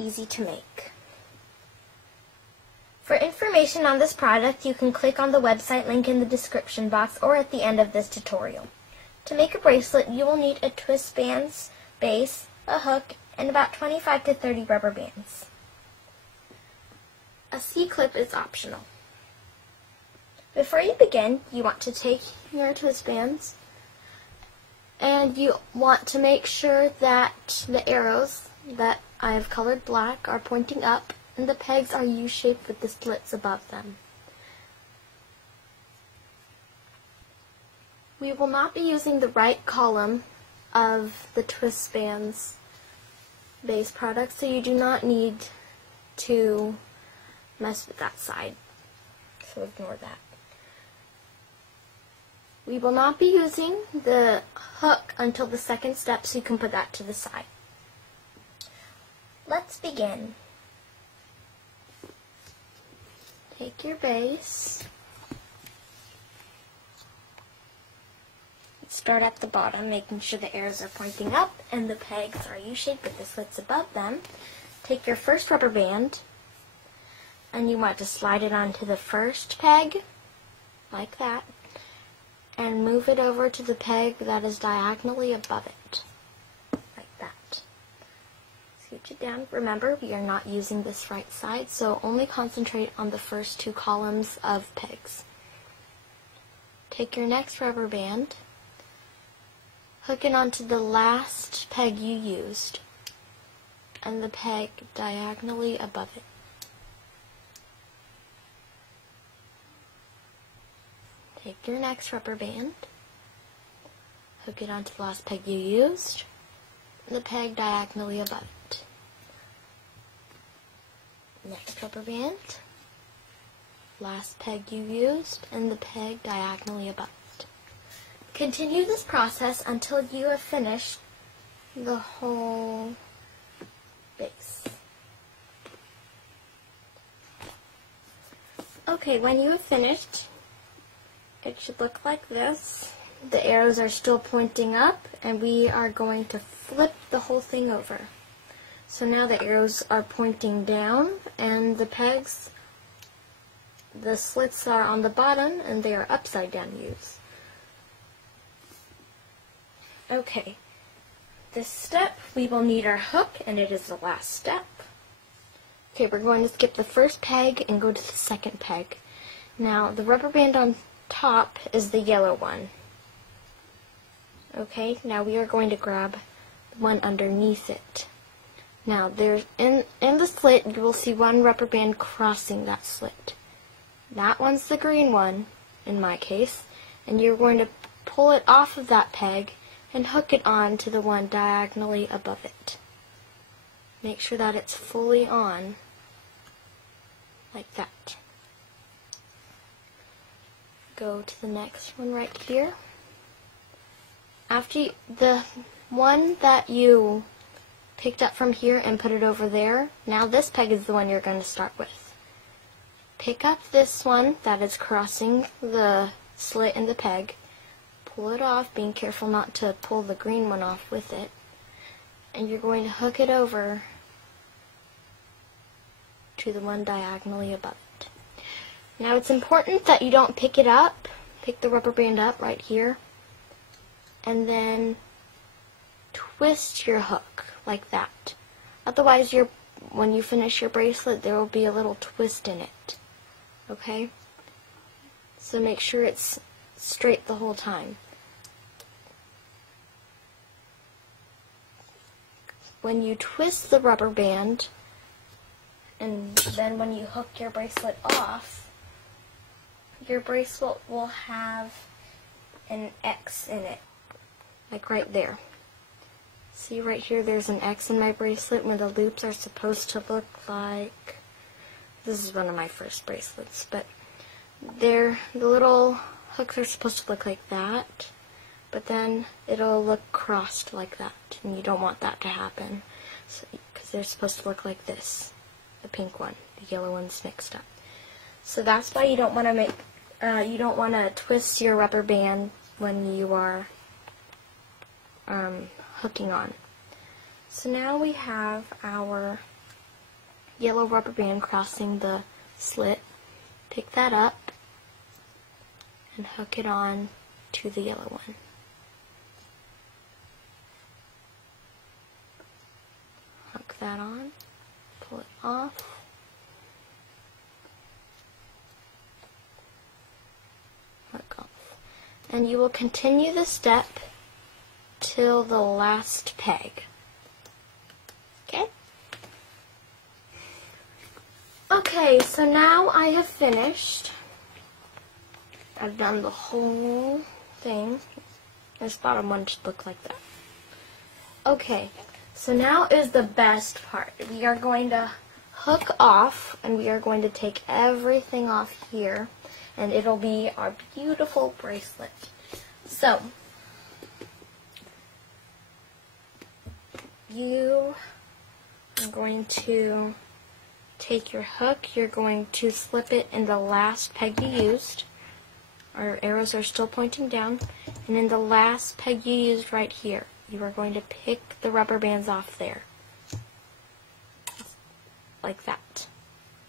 easy to make. For information on this product, you can click on the website link in the description box or at the end of this tutorial. To make a bracelet, you will need a twist band's base, a hook, and about 25 to 30 rubber bands. A C-clip is optional. Before you begin, you want to take your twist bands and you want to make sure that the arrows that I have colored black are pointing up and the pegs are U-shaped with the slits above them. We will not be using the right column of the twist bands base product, so you do not need to mess with that side, so ignore that. We will not be using the hook until the second step, so you can put that to the side. Let's begin. Take your base. Start at the bottom, making sure the arrows are pointing up and the pegs are U-shaped with the slits above them. Take your first rubber band and you want to slide it onto the first peg, like that, and move it over to the peg that is diagonally above it, like that. Scooch it down. Remember, we are not using this right side, so only concentrate on the first two columns of pegs. Take your next rubber band, hook it onto the last peg you used, and the peg diagonally above it. Take your next rubber band, hook it onto the last peg you used, and the peg diagonally above it. Next rubber band, last peg you used, and the peg diagonally above it. Continue this process until you have finished the whole base. Okay, when you have finished, it should look like this. The arrows are still pointing up, and we are going to flip the whole thing over. So now the arrows are pointing down, and the pegs, the slits are on the bottom, and they are upside down U's. Okay, this step we will need our hook, and it is the last step. Okay, we're going to skip the first peg and go to the second peg. Now, the rubber band on top is the yellow one. Okay, now we are going to grab the one underneath it. Now, there's in the slit, you will see one rubber band crossing that slit. That one's the green one, in my case, and you're going to pull it off of that peg and hook it on to the one diagonally above it. Make sure that it's fully on, like that. Go to the next one right here. After the one that you picked up from here and put it over there, now this peg is the one you're going to start with. Pick up this one that is crossing the slit in the peg, pull it off, being careful not to pull the green one off with it, and you're going to hook it over to the one diagonally above it. Now it's important that you don't pick it up, pick the rubber band up right here, and then twist your hook like that. Otherwise, when you finish your bracelet, there will be a little twist in it. Okay? So make sure it's straight the whole time. When you twist the rubber band, and then when you hook your bracelet off, your bracelet will have an X in it, like right there. See right here, there's an X in my bracelet where the loops are supposed to look like, this is one of my first bracelets, but the little hooks are supposed to look like that, but then it'll look crossed like that, and you don't want that to happen, because they're supposed to look like this, the pink one, the yellow one's mixed up. So that's why you don't want to twist your rubber band when you are hooking on. So now we have our yellow rubber band crossing the slit. Pick that up and hook it on to the yellow one. Hook that on, pull it off. Hook off. And you will continue the step till the last peg. Okay? Okay, so now I have finished. I've done the whole thing. This bottom one should look like that. Okay, so now is the best part. We are going to hook off, and we are going to take everything off here, and it'll be our beautiful bracelet. So, you are going to take your hook, you're going to slip it in the last peg you used. Our arrows are still pointing down, and in the last peg you used right here, you are going to pick the rubber bands off there. Like that.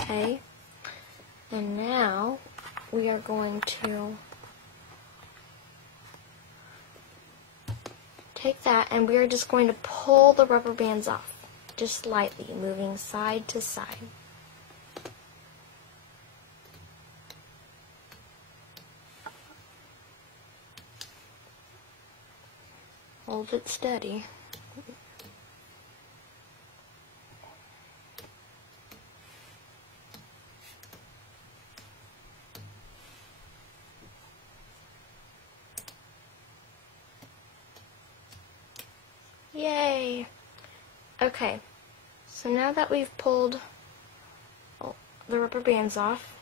Okay? And now we are going to take that, and we are just going to pull the rubber bands off, just lightly, moving side to side. Hold it steady. Yay! Okay, so now that we've pulled the rubber bands off,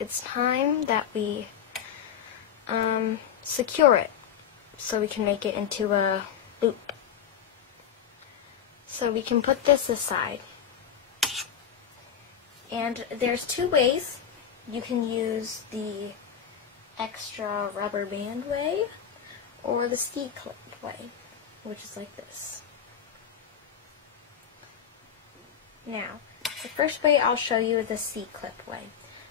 it's time that we secure it so we can make it into a loop. So we can put this aside. And there's two ways. You can use the extra rubber band way or the C-clip way, which is like this. Now, the first way I'll show you is the C-clip way.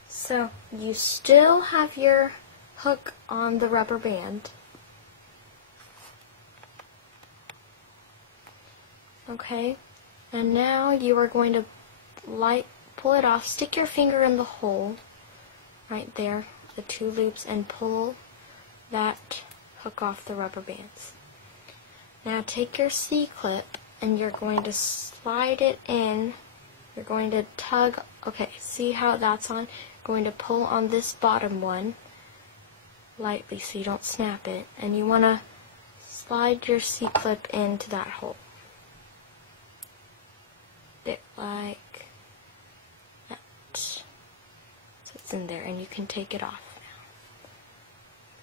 So, you still have your hook on the rubber band. Okay, and now you are going to pull it off, stick your finger in the hole, right there, the two loops, and pull that hook off the rubber bands. Now take your C-clip and you're going to slide it in. You're going to tug, okay, see how that's on? Going to pull on this bottom one lightly so you don't snap it, and you want to slide your C-clip into that hole. Bit like that. So it's in there, and you can take it off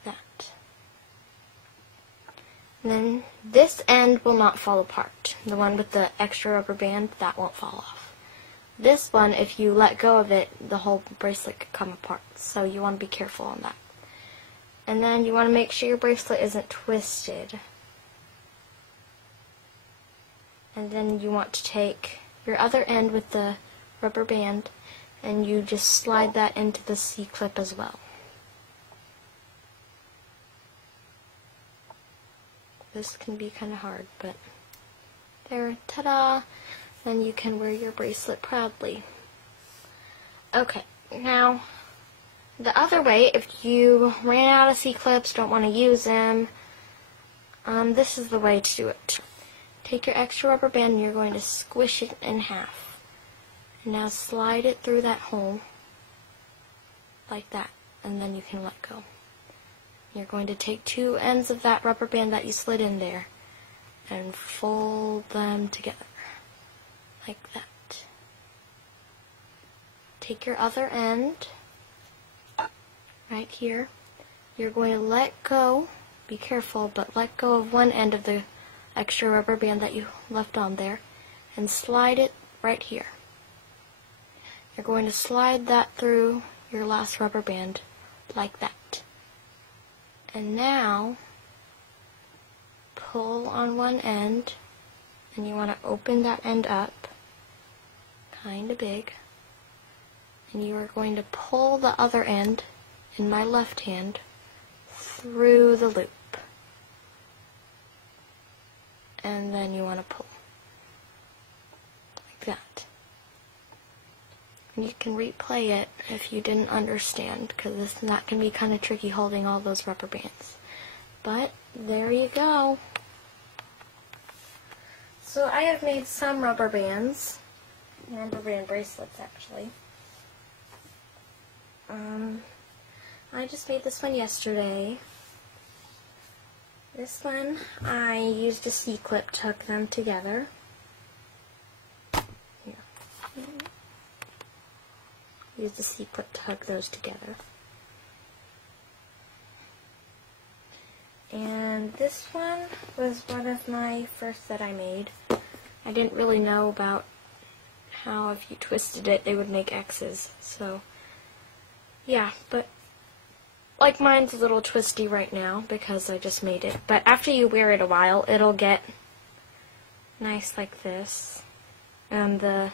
now. That. And then this end will not fall apart. The one with the extra rubber band, that won't fall off. This one, if you let go of it, the whole bracelet could come apart. So you want to be careful on that. And then you want to make sure your bracelet isn't twisted. And then you want to take your other end with the rubber band and you just slide that into the C-clip as well. This can be kind of hard, but there, ta-da! Then you can wear your bracelet proudly. Okay, now the other way, if you ran out of C-clips, don't want to use them, this is the way to do it. Take your extra rubber band and you're going to squish it in half. And now slide it through that hole, like that, and then you can let go. You're going to take two ends of that rubber band that you slid in there and fold them together, like that. Take your other end, right here. You're going to let go, be careful, but let go of one end of the extra rubber band that you left on there and slide it right here. You're going to slide that through your last rubber band like that. And now pull on one end and you want to open that end up kind of big, and you are going to pull the other end in my left hand through the loop. And then you want to pull like that. And you can replay it if you didn't understand, because that can be kind of tricky holding all those rubber bands. But there you go. So I have made some rubber bands, rubber band bracelets actually. I just made this one yesterday. This one, I used a C-clip to hook them together. Here. Used a C-clip to hook those together. And this one was one of my first that I made. I didn't really know about how if you twisted it, they would make X's. So, yeah, but like mine's a little twisty right now because I just made it. But after you wear it a while, it'll get nice like this. And the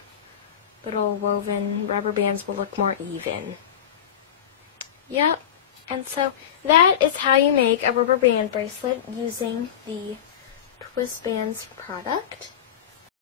little woven rubber bands will look more even. Yep. And so that is how you make a rubber band bracelet using the Twist Bands product.